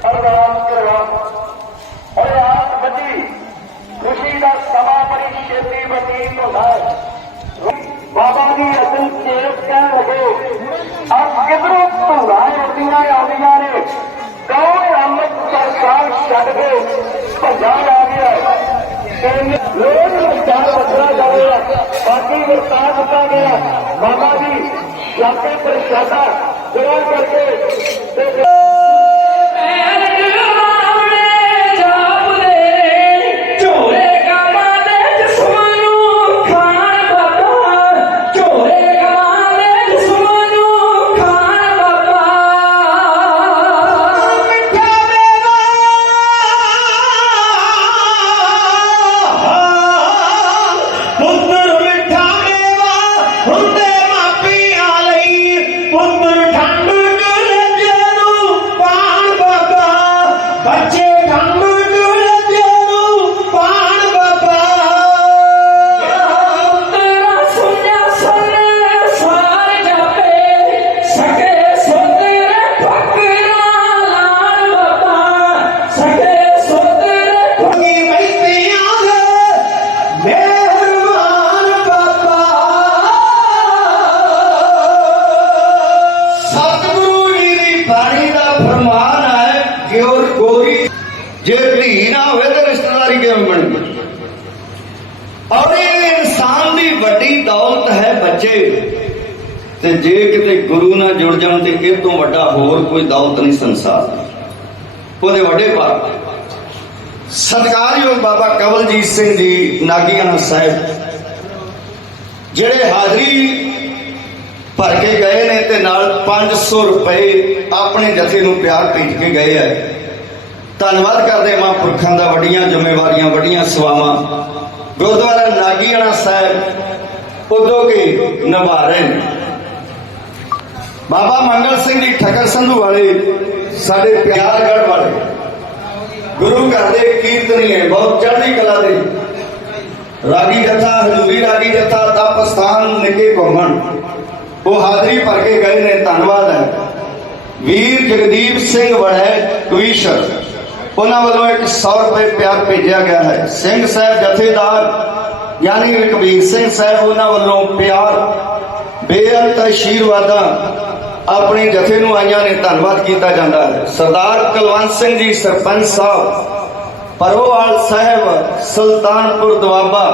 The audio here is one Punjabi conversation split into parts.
ਅਰਦਾਸ ਕਰਵਾ ਔਰ ਆਸ ਬੱਜੀ ਖੁਸ਼ੀ ਦਾ ਸਮਾਂ ਬੜੀ ਛੇਤੀ ਬਤੀਤ ਹੁੰਦਾ ਹੈ ਬਾਬਾ ਦੀ ਅਸਲ ਚੇਤ ਕਹਿ ਲਗੇ ਅਬ ਕਿਧਰੋਂ ਧੂਰਾਂ ਉੱਡੀਆਂ ਆਉਂਦੀਆਂ ਨੇ ਕੌਣ ਅੰਮ੍ਰਿਤ ਸਰਕਾਰ ਛੱਡ ਕੇ ਭੱਜਾ ਆ ਗਿਆ ਇਹਨੇ ਲੋਕ ਵਿਚਾਰ ਵਸਰਾ ਜਾਵੇਗਾ ਬਾਕੀ ਵਰਤਾ ਦਿੱਤਾ ਗਿਆ ਬਾਬਾ ਜੀ ਸ਼ਾਕੇ ਪ੍ਰਸ਼ਾਦਾ ਦੂਰ ਕਰਕੇ ਬੱਚੇ ਤਾਂ ਰਿਸ਼ਤੇਦਾਰੀ ਕਿਵੇਂ ਔਰ ਇਹ ਇਨਸਾਨ ਦੀ ਵੱਡੀ ਦੌਲਤ ਹੈ ਬੱਚੇ। ਤੇ ਜੇ ਕਿਤੇ ਗੁਰੂ ਨਾਲ ਜੁੜ ਜਾਣ ਤੇ ਇਹ ਤੋਂ ਵੱਡਾ ਹੋਰ ਕੋਈ ਦੌਲਤ ਨਹੀਂ ਸੰਸਾਰ ਦੀ। ਉਹਦੇ ਵੱਡੇ ਪਾਪ ਸਤਿਕਾਰਯੋਗ ਬਾਬਾ ਕਵਲਜੀਤ ਸਿੰਘ ਜੀ ਨਾਗੀਆਂ ਸਾਹਿਬ, ਜਿਹੜੇ ਹਾਜ਼ਰੀ ਭਰ ਕੇ ਗਏ ਨੇ ਤੇ ਨਾਲ 500 ਰੁਪਏ ਆਪਣੇ ਜਥੇ ਨੂੰ ਪਿਆਰ ਭੇਜ ਕੇ ਗਏ ਆ। ਧੰਨਵਾਦ ਕਰਦੇ ਮਾਂ ਪੁਰਖਾਂ ਦਾ, ਵੱਡੀਆਂ ਜ਼ਿੰਮੇਵਾਰੀਆਂ, ਵੱਡੀਆਂ ਸੇਵਾਵਾਂ। ਗੁਰਦੁਆਰਾ ਨਾਗੀਆਣਾ ਸਾਹਿਬ, ਉਦੋਂ ਕੇ ਨਿਭਾ ਰਹੇ ਨੇ। ਬਾਬਾ ਮੰਗਲ ਸਿੰਘ ਜੀ ਠੱਕਰ ਸੰਧੂ ਵਾਲੇ, ਸਾਡੇ ਪਿਆਰਗੜ੍ਹ ਵਾਲੇ, ਗੁਰੂ ਘਰ ਦੇ ਕੀਰਤਨੀਏ ਬਹੁਤ ਚੜ੍ਹਦੀ ਕਲਾ ਦੇ। ਰਾਗੀ ਜਥਾ, ਹਜ਼ੂਰੀ ਰਾਗੀ ਜਥਾ, ਤਪ ਸਥਾਨ, ਨਿੱਕੇ ਘੁੰਮਣ। ਉਹ ਹਾਜ਼ਰੀ ਭਰ ਕੇ ਗਏ ਨੇ, ਧੰਨਵਾਦ ਹੈ। ਵੀਰ ਜਗਦੀਪ ਸਿੰਘ ਵੜੈ ਕਵੀਸ਼ਰ। ਉਹਨਾਂ ਵੱਲੋਂ ਇੱਕ 100 ਰੁਪਏ ਪਿਆਰ ਭੇਜਿਆ ਗਿਆ ਹੈ। ਸਿੰਘ ਸਾਹਿਬ ਜਥੇਦਾਰ, ਯਾਨੀ ਰਕਬੀਰ ਸਿੰਘ ਸਾਹਿਬ, ਉਹਨਾਂ ਵੱਲੋਂ ਪਿਆਰ, ਬੇਅੰਤ ਆਸ਼ੀਰਵਾਦਾਂ ਆਪਣੇ ਜਥੇ ਨੂੰ ਆਈਆਂ ਨੇ ਧੰਨਵਾਦ ਕੀਤਾ ਜਾਂਦਾ ਹੈ। ਸਰਦਾਰ ਕੁਲਵੰਤ ਸਿੰਘ ਜੀ, ਸਰਪੰਚ ਸਾਹਿਬ ਪਰੋਵਾਲ ਸਾਹਿਬ, ਸੁਲਤਾਨਪੁਰ ਦਵਾਬਾ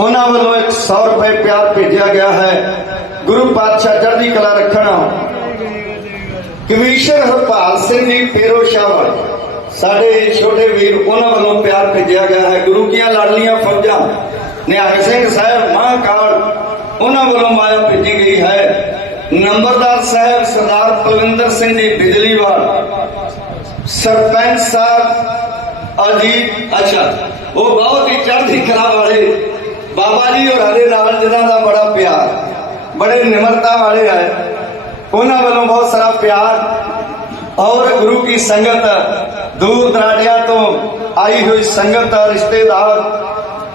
ਉਹਨਾਂ ਵੱਲੋਂ ਇੱਕ 100 ਰੁਪਏ ਪਿਆਰ ਭੇਜਿਆ ਗਿਆ ਹੈ। ਗੁਰੂ ਪਾਤਸ਼ਾਹ ਚੜ੍ਹਦੀ ਕਲਾ ਰੱਖਣਾ ਕਮਿਸ਼ਨਰ ਹਰਪਾਲ ਸਿੰਘ ਜੀ ਫੇਰੋ ਸ਼ਾਹ ਸਾਡੇ ਛੋਟੇ ਵੀਰ ਉਹਨਾਂ ਵੱਲੋਂ ਪਿਆਰ ਭੇਜਿਆ ਗਿਆ ਹੈ। ਗੁਰੂ ਕੀਆਂ ਲਾਡਲੀਆਂ ਫੌਜਾਂ ਨਿਹੰਗ ਸਿੰਘ ਸਾਹਿਬ, ਮਹਾਂਕਾਲ, ਉਹਨਾਂ ਵੱਲੋਂ ਮਾਇਆ ਭੇਜੀ ਗਈ ਹੈ। ਨੰਬਰਦਾਰ ਸਾਹਿਬ ਸਰਦਾਰ ਪਲਵਿੰਦਰ ਸਿੰਘ ਜੀ ਬਿਜਲੀਵਾਲ, ਸਰਪੰਚ ਸਾਹਿਬ ਅਜੀਤ ਅੱਛਾ, ਉਹ ਬਹੁਤ ਹੀ ਚੜ੍ਹਦੀ ਕਲਾ ਵਾਲੇ ਬਾਬਾ ਜੀ ਹੋਰਾਂ ਦੇ ਨਾਲ ਜਿਨ੍ਹਾਂ ਦਾ ਬੜਾ ਪਿਆਰ, ਬੜੇ ਨਿਮਰਤਾ ਵਾਲੇ ਹੈ। ਉਹਨਾਂ ਵੱਲੋਂ ਬਹੁਤ ਸਾਰਾ ਪਿਆਰ ਔਰ ਗੁਰੂ ਕੀ ਸੰਗਤ ਦੂਰ ਦਰਾਡਿਆਂ ਤੋਂ ਆਈ ਹੋਈ ਸੰਗਤ ਰਿਸ਼ਤੇਦਾਰ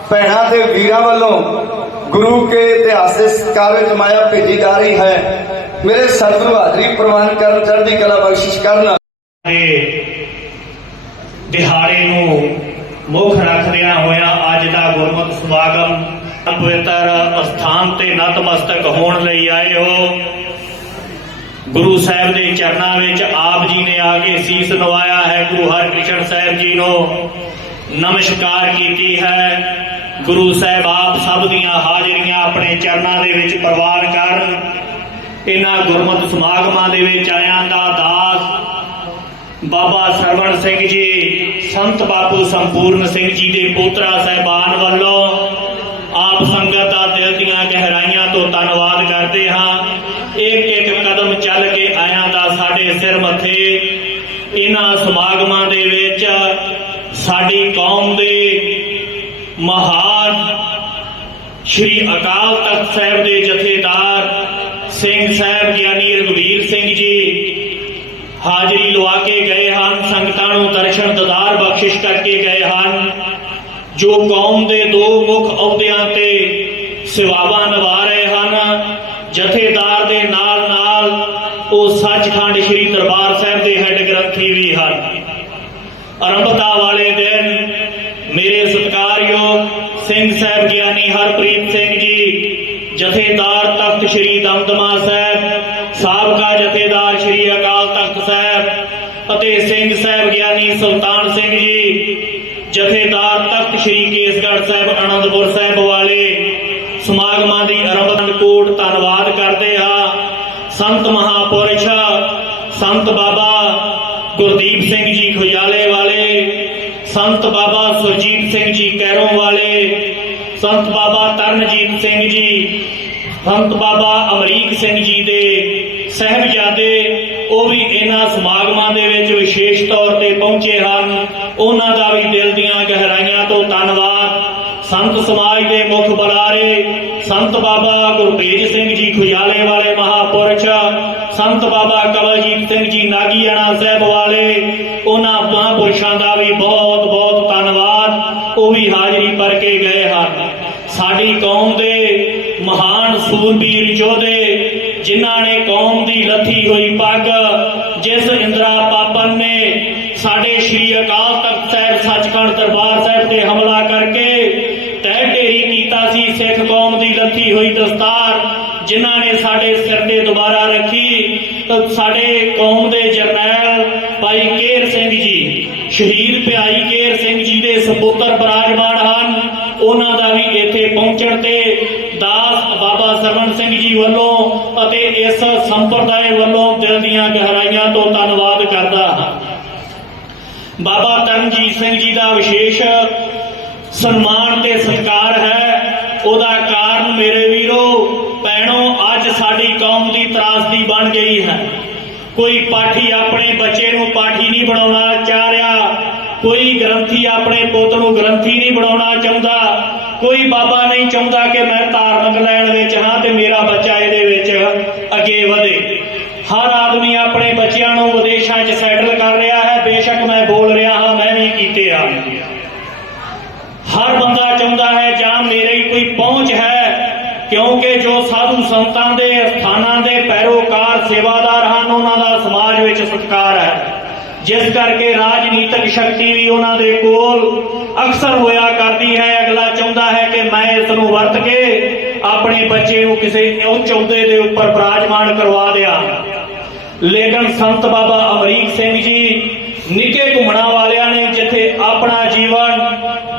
ਭੈਣਾਂ ਤੇ ਵੀਰਾਂ ਵੱਲੋਂ ਗੁਰੂ ਕੇ ਇਤਿਹਾਸ ਦੇ ਸਤਿਕਾਰ ਵਿੱਚ ਮਾਇਆ ਭੇਜੀ ਜਾ ਰਹੀ ਹੈ। ਮੇਰੇ ਸਤਿਗੁਰੂ ਹਾਜ਼ਰੀ ਪ੍ਰਵਾਨ ਕਰਨ, ਚੜ੍ਹਦੀ ਕਲਾ ਬਖਸ਼ਿਸ਼ ਕਰਨ। ਦਿਹਾੜੇ ਨੂੰ ਮੁੱਖ ਰੱਖਦਿਆਂ ਹੋਇਆ ਅੱਜ ਦਾ ਗੁਰਮਤਿ ਸਮਾਗਮ ਪਵਿੱਤਰ ਅਸਥਾਨ ਤੇ ਨਤਮਸਤਕ ਹੋਣ ਲਈ ਆਏ ਹੋ। ਗੁਰੂ ਸਾਹਿਬ ਦੇ ਚਰਨਾਂ ਵਿੱਚ ਆਪ ਜੀ ਨੇ ਆ ਕੇ ਸੀਸ ਨਵਾਇਆ ਹੈ, ਗੁਰੂ ਹਰਕ੍ਰਿਸ਼ਨ ਸਾਹਿਬ ਜੀ ਨੂੰ। ਨਮਸਕਾਰ ਕੀਤੀ ਹੈ। ਗੁਰੂ ਸਾਹਿਬ ਆਪ ਸਭ ਦੀਆਂ ਹਾਜ਼ਰੀਆਂ ਆਪਣੇ ਚਰਨਾਂ ਦੇ ਵਿੱਚ ਪ੍ਰਵਾਨ ਕਰਨ। ਇਹਨਾਂ ਗੁਰਮਤਿ ਸਮਾਗਮਾਂ ਦੇ ਵਿੱਚ ਆਇਆਂ ਦਾ ਦਾਸ ਬਾਬਾ ਸਰਵਣ ਸਿੰਘ ਜੀ, ਸੰਤ ਬਾਪੂ ਸੰਪੂਰਨ ਸਿੰਘ ਜੀ ਦੇ ਪੋਤਰਾ ਸਹਿਬਾਨ ਵੱਲੋਂ ਆਪ ਸੰਗਤ ਦਾ ਦਿਲ ਦੀਆਂ ਗਹਿਰਾਈਆਂ ਤੋਂ ਧੰਨਵਾਦ ਕਰਦੇ ਹਾਂ। ਇੱਕ ਇੱਕ ਕਦਮ ਚੱਲ ਕੇ ਆਇਆਂ ਦਾ ਸਾਡੇ ਸਿਰ ਮੱਥੇ। ਇਹਨਾਂ ਸਮਾਗਮਾਂ ਦੇ ਵਿੱਚ ਸਾਡੀ ਕੌਮ ਦੇ ਮਹਾਨ ਸ਼੍ਰੀ ਅਕਾਲ ਤਖਤ ਸਾਹਿਬ ਦੇ ਜਥੇਦਾਰ ਸਿੰਘ ਸਾਹਿਬ ਗਿਆਨੀ ਰਘਵੀਰ ਸਿੰਘ ਜੀ ਹਾਜ਼ਰੀ ਲਵਾ ਕੇ ਗਏ ਹਨ। ਸੰਗਤਾਂ ਨੂੰ ਦਰਸ਼ਨ ਦਦਾਰ ਬਖਸ਼ਿਸ਼ ਕਰਕੇ ਗਏ ਹਨ। ਜੋ ਕੌਮ ਦੇ ਦੋ ਮੁੱਖ ਅਹੁਦਿਆਂ ਤੇ ਸੇਵਾਵਾਂ ਨਿਭਾ ਰਹੇ ਹਨ, ਜਥੇਦਾਰ ਦੇ ਨਾਲ ਨਾਲ ਉਹ ਸੱਚਖੰਡ ਸ੍ਰੀ ਦਰਬਾਰ ਸਾਹਿਬ ਦੇ ਹੈੱਡ ਗ੍ਰੰਥੀ ਵੀ ਹਨ। ਆਰੰਭਤਾ ਵਾਲੇ ਦਿਨ ਮੇਰੇ ਸਤਿਕਾਰਯੋਗ ਸਿੰਘ ਸਾਹਿਬ ਗਿਆਨੀ ਹਰਪ੍ਰੀਤ ਸਿੰਘ ਜੀ, ਜਥੇਦਾਰ ਤਖਤ ਸ੍ਰੀ ਦਮਦਮਾ ਸਾਹਿਬ, ਸਾਬਕਾ ਜਥੇਦਾਰ ਸ੍ਰੀ ਅਕਾਲ ਤਖਤ ਸਾਹਿਬ ਅਤੇ ਸਿੰਘ ਸਾਹਿਬ ਗਿਆਨੀ ਸੁਲਤਾਨ ਸਿੰਘ ਜੀ ਜਥੇਦਾਰ ਤਖਤ ਸ੍ਰੀ ਕੇਸਗੜ੍ਹ ਸਾਹਿਬ, ਅਨੰਦਪੁਰ ਸਾਹਿਬ ਵਾਲੇ ਸਮਾਗਮਾਂ ਦੀ ਆਰੰਭਨ ਕੋਟ ਧੰਨਵਾਦ ਕਰਦੇ ਹਾਂ। ਸੰਤ ਮਹਾਪੁਰਸ਼, ਸੰਤ ਬਾਬਾ ਗੁਰਦੀਪ ਸਿੰਘ ਜੀ ਖੁਜਾਲੇ ਵਾਲੇ, ਸੰਤ ਬਾਬਾ ਸੁਰਜੀਤ ਸਿੰਘ ਜੀ ਕੈਰੋਂ ਵਾਲੇ, ਸੰਤ ਬਾਬਾ ਤਰਨਜੀਤ ਸਿੰਘ ਜੀ, ਸੰਤ ਬਾਬਾ ਅਮਰੀਕ ਸਿੰਘ ਜੀ ਦੇ ਸਹਿਬਜ਼ਾਦੇ, ਉਹ ਵੀ ਇਹਨਾਂ ਸਮਾਗਮਾਂ ਦੇ ਵਿੱਚ ਵਿਸ਼ੇਸ਼ ਤੌਰ ਤੇ ਪਹੁੰਚੇ ਹਨ। ਉਹਨਾਂ ਦਾ ਵੀ ਦਿਲ ਦੀਆਂ ਗਹਿਰਾਈਆਂ ਤੋਂ ਧੰਨਵਾਦ। ਸੰਤ ਸਮਾਜ ਦੇ ਮੁੱਖ ਬੁਲਾਰੇ, ਸੰਤ ਬਾਬਾ ਗੁਰਤੇਜ ਸਿੰਘ ਜੀ ਖੁਜਾਲੇ ਵਾਲੇ ਮਹਾਪੁਰਸ਼ ਸੰਤ ਬਾਬਾ ਕਵਲਜੀਤ ਸਿੰਘ ਜੀ ਨਾਗੀਆਣਾ ਸਾਹਿਬ ਵਾਲੇ, ਉਹਨਾਂ ਮਹਾਪੁਰਸ਼ਾਂ ਦਾ ਵੀ ਬਹੁਤ ਬਹੁਤ ਧੰਨਵਾਦ। ਉਹ ਵੀ ਹਾਜ਼ਰੀ ਭਰ ਕੇ ਗਏ ਹਨ। ਸਾਡੀ ਕੌਮ ਦੇ ਮਹਾਨ ਸੂਰਬੀਰ ਯੋਧੇ, ਜਿਨ੍ਹਾਂ ਨੇ ਕੌਮ ਦੀ ਲੱਥੀ ਹੋਈ ਪੱਗ, ਜਿਸ ਇੰਦਰਾ ਪਾਪਨ ਨੇ ਸਾਡੇ ਸ਼੍ਰੀ ਅਕਾਲ ਤਖਤ ਸਾਹਿਬ, ਸੱਚਖੰਡ ਦਰਬਾਰ ਸਾਹਿਬ ਤੇ ਹਮਲਾ ਕਰਕੇ ਤਹਿ ਢੇਰੀ ਕੀਤਾ ਸੀ। ਸਿੱਖ ਕੌਮ ਦੀ ਲੱਥੀ ਹੋਈ ਦਸਤਾਰ ਜਿਨ੍ਹਾਂ ਨੇ ਸਾਡੇ ਸਿਰ ਤੇ ਦੁਬਾਰਾ ਰੱਖੀ। ਸਾਡੇ ਕੌਮ ਦੇ ਜਰਨੈਲ ਭਾਈ ਕੇਰ ਸਿੰਘ ਜੀ, ਸ਼ਹੀਦ ਭਾਈ ਕੇਰ ਸਿੰਘ ਜੀ ਦੇ ਸਪੁੱਤਰ ਬਰਾਜਮਾਨ ਹਨ। ਉਹਨਾਂ ਦਾ ਵੀ ਇੱਥੇ ਪਹੁੰਚਣ ਤੇ ਦਾਸ ਬਾਬਾ ਸਰਵਣ ਸਿੰਘ ਜੀ ਵੱਲੋਂ ਅਤੇ ਇਸ ਸੰਪਰਦਾਇ ਵੱਲੋਂ ਦਿਲ ਦੀਆਂ ਗਹਿਰਾਈਆਂ ਤੋਂ ਧੰਨਵਾਦ ਕਰਦਾ ਹਾਂ। ਬਾਬਾ ਤਰਨਜੀਤ ਸਿੰਘ ਜੀ ਦਾ ਵਿਸ਼ੇਸ਼ ਸਨਮਾਨ ਤੇ ਸਤਿਕਾਰ ਹੈ। ਉਹਦਾ ਕਾਰਨ ਮੇਰੇ ਵੀਰੋ, ਭੈਣੋ, ਅੱਜ ਸਾਡੀ ਕੌਮ ਦੀ ਤਰਾਸਦੀ ਬਣ ਗਈ ਹੈ। ਕੋਈ ਪਾਠੀ ਆਪਣੇ ਬੱਚੇ ਨੂੰ ਪਾਠੀ ਨਹੀਂ ਬਣਾਉਣਾ ਚਾਹ ਰਿਹਾ। ਕੋਈ ਗ੍ਰੰਥੀ ਆਪਣੇ ਪੁੱਤ ਨੂੰ ਗ੍ਰੰਥੀ ਨਹੀਂ ਬਣਾਉਣਾ ਚਾਹੁੰਦਾ। ਕੋਈ ਬਾਬਾ ਨਹੀਂ ਚਾਹੁੰਦਾ ਕਿ ਮੈਂ ਧਾਰਮਿਕ ਲੈਣ ਵਿੱਚ ਹਾਂ ਤੇ ਮੇਰਾ ਬੱਚਾ ਇਹਦੇ ਵਿੱਚ ਅੱਗੇ ਵਧੇ। ਹਰ ਆਦਮੀ ਆਪਣੇ ਬੱਚਿਆਂ ਨੂੰ ਵਿਦੇਸ਼ਾਂ 'ਚ ਸੈਟਲ ਕਰ ਰਿਹਾ ਹੈ ਬੇਸ਼ੱਕ ਮੈਂ ਬੋਲ ਰਿਹਾ ਹਾਂ ਮੈਂ ਵੀ ਹਰ ਬੰਦਾ ਚਾਹੁੰਦਾ ਹੈ ਜਾਂ ਮੇਰੇ ਕੋਈ ਪਹੁੰਚ ਹੈ। ਕਿਉਂਕਿ ਜੋ ਸਾਧੂ ਸੰਤਾਂ ਦੇ ਸਥਾਨਾਂ ਦੇ ਪੈਰੋਕਾਰ, ਸੇਵਾਦਾਰ ਹਨ, ਉਹਨਾਂ ਦਾ ਸਮਾਜ ਵਿੱਚ ਸਤਿਕਾਰ ਹੈ। ਜਿਸ ਕਰਕੇ ਰਾਜਨੀਤਿਕ ਸ਼ਕਤੀ ਵੀ ਉਹਨਾਂ ਦੇ ਕੋਲ ਅਕਸਰ ਹੋਇਆ ਕਰਦੀ ਹੈ। ਅਗਲਾ ਚਾਹੁੰਦਾ ਹੈ ਕਿ ਮੈਂ ਇਸ ਨੂੰ ਵਰਤ ਕੇ ਆਪਣੇ ਬੱਚੇ ਨੂੰ ਕਿਸੇ ਉੱਚ ਅਹੁਦੇ ਦੇ ਉੱਪਰ ਬਰਾਜਮਾਨ ਕਰਵਾ ਦਿਆਂ। ਲੇਕਿਨ ਸੰਤ ਬਾਬਾ ਅਮਰੀਕ ਸਿੰਘ ਜੀ ਨਿੱਕੇ ਘੁੰਮਣਾ ਵਾਲਿਆਂ ਨੇ ਜਿੱਥੇ ਆਪਣਾ ਜੀਵਨ,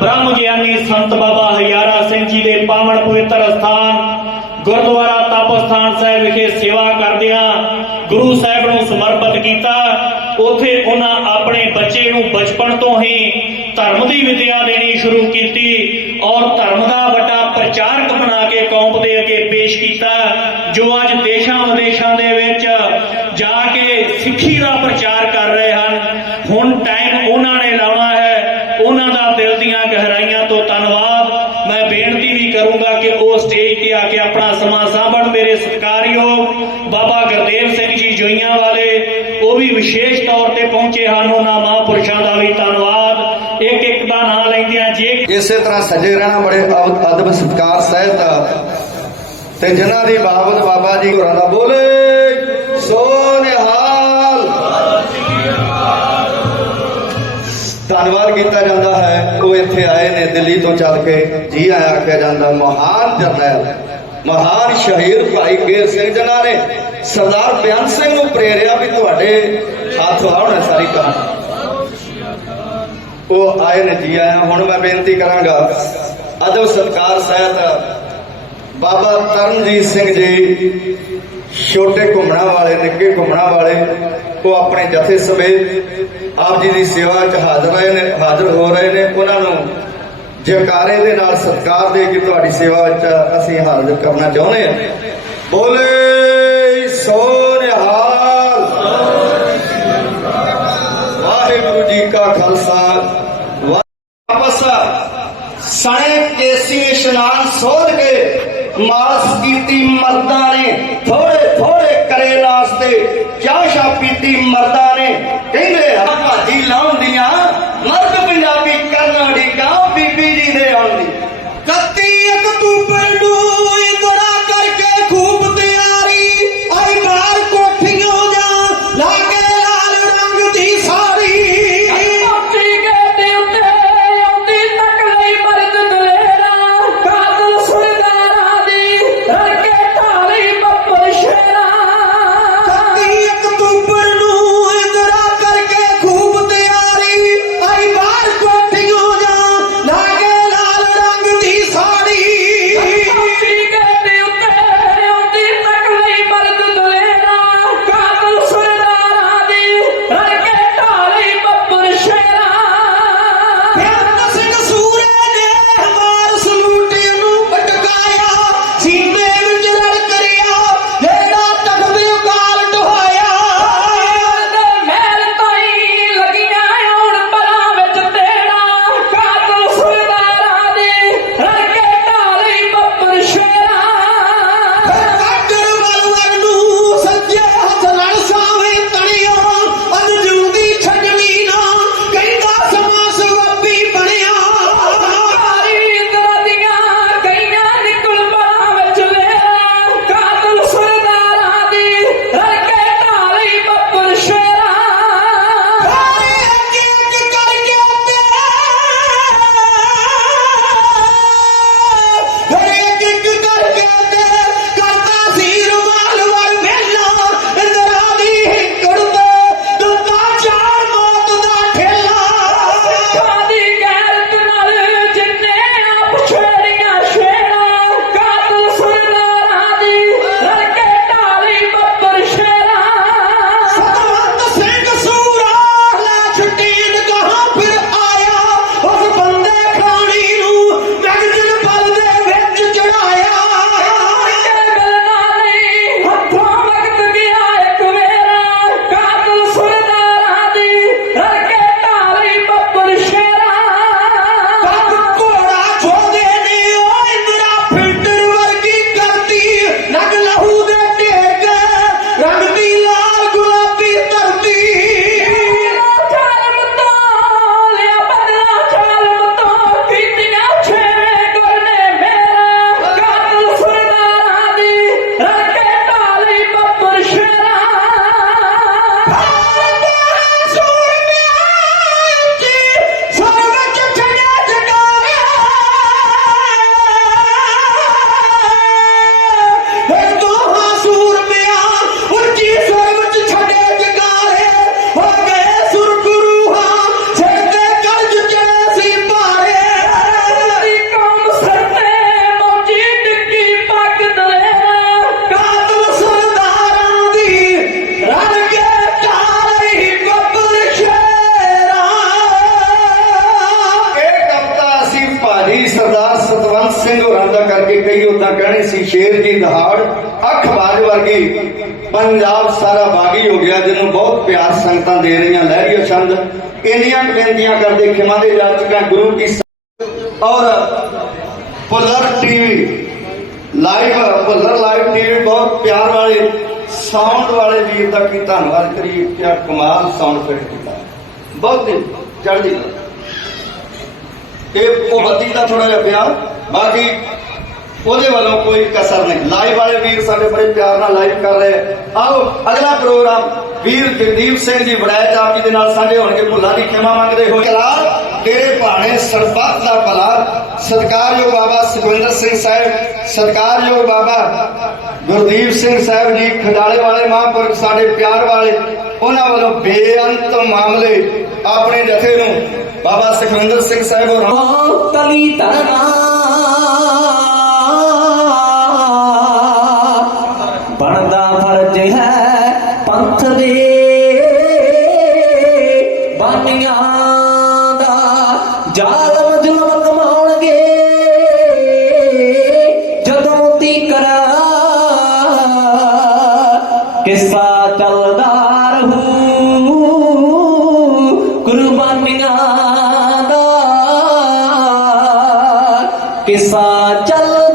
ਬ੍ਰਹਮ ਗਿਆਨੀ ਸੰਤ ਬਾਬਾ ਹਯਾਰਾ ਸਿੰਘ ਜੀ ਦੇ ਪਾਵਨ ਪਵਿੱਤਰ ਸਥਾਨ, ਗੁਰਦੁਆਰਾ ਤਪਸਥਾਨ ਸਾਹਿਬ ਵਿਖੇ ਸੇਵਾ ਕਰਦਿਆਂ ਗੁਰੂ ਸਾਹਿਬ ਨੂੰ ਸਮਰਪਿਤ ਕੀਤਾ। ਉਥੇ ਉਹਨਾਂ ਆਪਣੇ ਬੱਚੇ ਨੂੰ ਬਚਪਨ ਤੋਂ ਹੀ ਧਰਮ ਦੀ ਵਿਦਿਆ ਦੇਣੀ ਸ਼ੁਰੂ ਕੀਤੀ ਔਰ ਧਰਮ ਦਾ ਵੱਡਾ ਪ੍ਰਚਾਰਕ ਬਣਾ ਕੇ ਕੌਮ ਦੇ ਅੱਗੇ ਪੇਸ਼ ਕੀਤਾ, ਜੋ ਅੱਜ ਦੇਸ਼ਾਂ ਵਿਦੇਸ਼ਾਂ ਦੇ ਵਿੱਚ ਜਾ ਕੇ ਸਿੱਖੀ ਦਾ ਪ੍ਰਚਾਰ ਕਰ ਰਹੇ ਹਨ ਹੁਣ ਟਾਈਮ ਉਹਨਾਂ ਨੇ ਲਾਉਣਾ ਹੈ ਉਹਨਾਂ ਦਾ ਦਿਲ ਦੀਆਂ ਗਹਿਰਾਈਆਂ ਤੋਂ ਧੰਨਵਾਦ। ਮੈਂ ਬੇਨਤੀ ਵੀ ਕਰੂੰਗਾ ਕਿ ਉਹ ਸਟੇਜ ਤੇ ਆ ਕੇ ਆਪਣਾ ਸਮਾਂ ਸਾਂਭਣ ਮੇਰੇ ਸਤਿਕਾਰਯੋਗ ਬਾਬਾ ਗੁਰਦੇਵ ਸਿੰਘ ਜੀ ਜੋਈਆਂ ਵਾਲੇ, ਉਹ ਵੀ ਵਿਸ਼ੇਸ਼ ਤੌਰ ਤੇ ਪਹੁੰਚੇ ਹਨ। ਉਹਨਾਂ ਮਹਾਂਪੁਰਸ਼ਾਂ ਦਾ ਵੀ ਧੰਨਵਾਦ। ਇੱਕ ਇੱਕ ਦਾ ਨਾਂ ਆ ਜੇ ਇਸੇ ਤਰ੍ਹਾਂ ਸਜੇ ਰਹਿਣਾ ਬੜੇ ਅਦਬ ਸਤਿਕਾਰ ਸਹਿਤ। ਤੇ ਜਿਨ੍ਹਾਂ ਦੀ ਬਾਬਤ ਬਾਬਾ ਜੀ ਹੋਰਾਂ ਦਾ ਬੋਲੇ, ਸੋ ਨਿਹਾਲ। ਧੰਨਵਾਦ ਕੀਤਾ ਜਾਂਦਾ। ਇੱਥੇ ਆਏ ਨੇ, ਦਿੱਲੀ ਤੋਂ ਚੱਲ ਕੇ ਜੀ ਆਇਆ ਆਖਿਆ ਜਾਂਦਾ, ਮਹਾਨ ਜਰਨੈਲ, ਮਹਾਨ ਸ਼ਹੀਦ ਭਾਈ ਕੇਰ ਸਿੰਘ ਜਿਨ੍ਹਾਂ ਨੇ ਸਰਦਾਰ ਬਿਆਨ ਸਿੰਘ ਨੂੰ ਪ੍ਰੇਰਿਆ ਵੀ ਤੁਹਾਡੇ ਹੱਥ ਆਉਣਾ ਸਾਰੀ ਕਹਾਣੀ। ਉਹ ਆਏ ਨੇ, ਜੀ ਆਇਆ, ਹੁਣ ਮੈਂ ਬੇਨਤੀ ਕਰਾਂਗਾ, ਅਦਬ ਸਤਕਾਰ ਸਹਿਤ ਬਾਬਾ ਤਰਨਜੀਤ ਸਿੰਘ ਜੀ ਛੋਟੇ ਘੁੰਮਣਾ ਵਾਲੇ, ਨਿੱਕੇ ਘੁੰਮਣਾ ਵਾਲੇ, ਉਹ ਆਪਣੇ ਜਥੇ ਸਮੇਤ ਆਪ ਜੀ ਦੀ ਸੇਵਾ 'ਚ ਹਾਜ਼ਰ ਰਹੇ ਨੇ, ਹਾਜ਼ਰ ਹੋ ਰਹੇ ਨੇ। ਉਹਨਾਂ ਨੂੰ ਜੈਕਾਰੇ ਦੇ ਨਾਲ ਸਤਿਕਾਰ ਦੇ ਕੇ ਤੁਹਾਡੀ ਸੇਵਾ ਵਿੱਚ ਅਸੀਂ ਹਾਜ਼ਰ ਕਰਨਾ ਚਾਹੁੰਦੇ ਹਾਂ। ਬੋਲੇ ਸੋ ਵਾਹਿਗੁਰੂ ਜੀ ਕਾ ਖਾਲਸਾ। ਵਾਪਸ ਸਣੇ ਕੇਸੀ ਇਸ਼ਨਾਨ ਸੋਧ ਕੇ ਮਾਸ ਕੀਤੀ ਮਰਦਾਂ ਨੇ ਥੋੜੇ ਥੋੜੇ ਕਰੇ ਨਾਸਤੇ ਚਾਹ ਸ਼ਾ ਪੀਤੀ ਮਰਦਾਂ ਨੇ, ਕਹਿੰਦੇ ਆ ਭਾਜੀ ਲਾਉਂਦੀਆਂ ਸ਼ੇਰ ਦੀ ਦਹਾੜ, ਅੱਖ ਬਾਜ ਵਰਗੀ, ਪੰਜਾਬ ਸਾਰਾ ਬਾਗੀ ਹੋ ਗਿਆ, ਜਿਹਨੂੰ ਬਹੁਤ ਪਿਆਰ ਸੰਗਤਾਂ ਦੇ ਰਹੀਆਂ ਲਹਿਰੀਓ ਛੰਦ। ਇੰਨੀਆਂ ਬੇਨਤੀਆਂ ਕਰਦੇ, ਖਿਮਾ ਦੇ ਜਾਚਕਾਂ, ਗੁਰੂ ਕੀ ਔਰ Puller TV, live Puller live TV, ਬਹੁਤ ਪਿਆਰ ਵਾਲੇ ਸਾਊਂਡ ਵਾਲੇ ਵੀਰ ਦਾ ਕੀ ਧੰਨਵਾਦ ਕਰੀਏ, ਕਿਆ ਕਮਾਲ ਸਾਊਂਡ ਫਿੱਟ ਕੀਤਾ। ਬਹੁਤ ਦਿਨ, ਚੜ੍ਹਦੀ ਇਹ ਉਹ ਬੱਤੀ ਦਾ ਥੋੜਾ ਜਿਹਾ ਪਿਆਰ, ਬਾਕੀ ਉਹਦੇ ਵੱਲੋਂ ਕੋਈ ਕਸਰ ਨਹੀਂ। ਲਾਈਵ ਵਾਲੇ ਵੀਰ ਸਾਡੇ ਬੜੇ ਪਿਆਰ ਨਾਲ ਲਾਈਵ ਕਰ ਰਹੇ ਆਓ, ਅਗਲਾ ਪ੍ਰੋਗਰਾਮ ਵੀਰ ਜਗਦੀਪ ਸਿੰਘ ਜੀ, ਵੜੈਚ ਆਪ ਜੀ ਦੇ ਨਾਲ ਸਾਂਝੇ ਹੋਣਗੇ ਭੁੱਲਾਂ ਦੀ ਖਿਮਾ ਮੰਗਦੇ ਹੋਏ। ਕਲਾ ਤੇਰੇ ਭਾਣੇ ਸਰਬੱਤ ਦਾ ਭਲਾ। ਸਤਿਕਾਰਯੋਗ ਬਾਬਾ ਸੁਖਵਿੰਦਰ ਸਿੰਘ ਸਾਹਿਬ, ਸਤਿਕਾਰਯੋਗ ਬਾਬਾ ਗੁਰਦੀਪ ਸਿੰਘ ਸਾਹਿਬ ਜੀ, ਖਡਾਲੇ ਵਾਲੇ ਮਹਾਂਪੁਰਖ ਸਾਡੇ ਪਿਆਰ ਵਾਲੇ। ਉਹਨਾਂ ਵੱਲੋਂ ਬੇਅੰਤ ਮਾਮਲੇ ਆਪਣੇ ਜਥੇ ਨੂੰ ਬਾਬਾ ਸੁਖਵਿੰਦਰ ਸਿੰਘ ਸਾਹਿਬ ਹੋਰਾਂ ਕਲੀ ਧਰਨਾ ਕਿੱਸਾ ਚੱਲਦਾ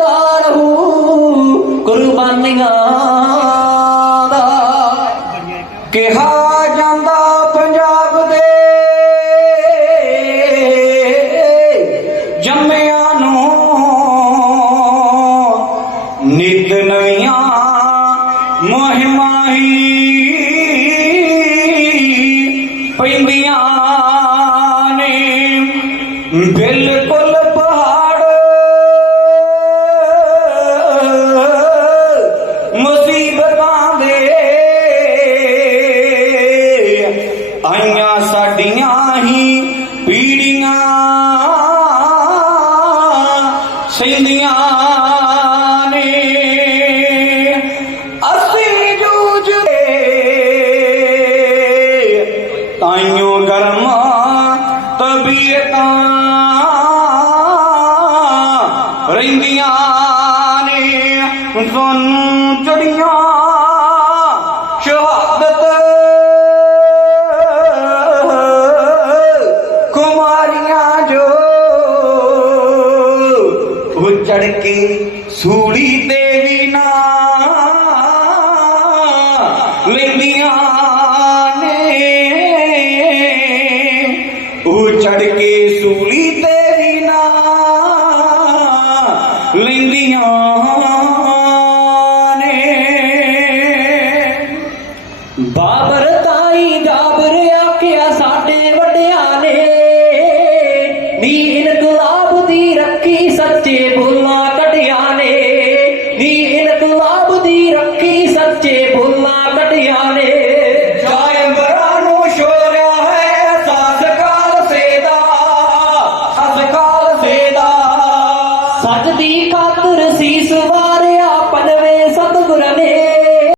ਨੇ